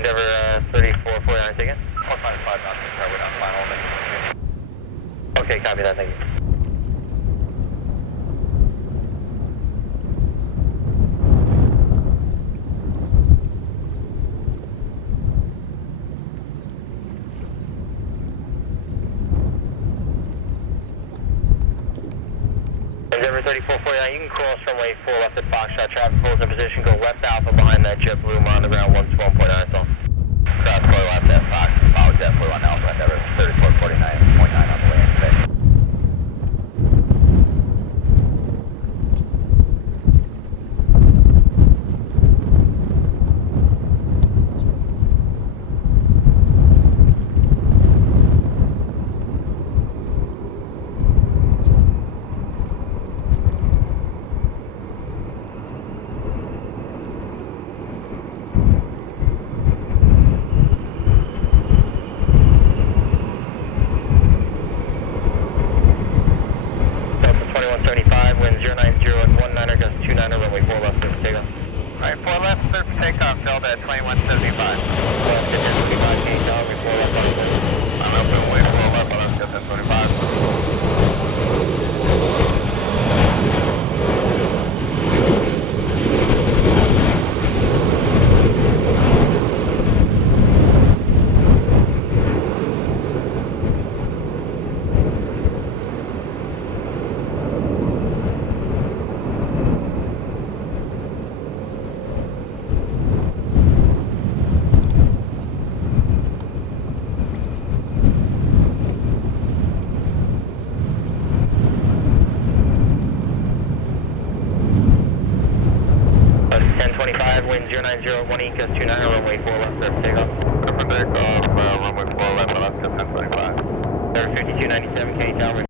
Endeavor 3449 again. 155 knots, we're not final. Okay, copy that, thank you. Endeavor 3449, you can cross runway 4 left at Foxtrot. Traffic pulls in position, go left alpha behind that JetBlue, on the ground 112.9, so. Cross 4 left at Fox, follow JetBlue on Alpha, Endeavor 3449.9 on the way in today. Wind 090 at 19er, gust 29er, runway 4 left, clear for takeoff. Alright, 4 left, clear for takeoff, Delta at 2175. 2175, gauge out, runway 4 left, on clear. I'm up runway 4 left, on Delta 25. Wind 090 at 18, gust 29er, runway 4 left, clear for takeoff. Clear for takeoff, runway 4 left, on Delta 1025. Endeavor 5297, Kenny Tower.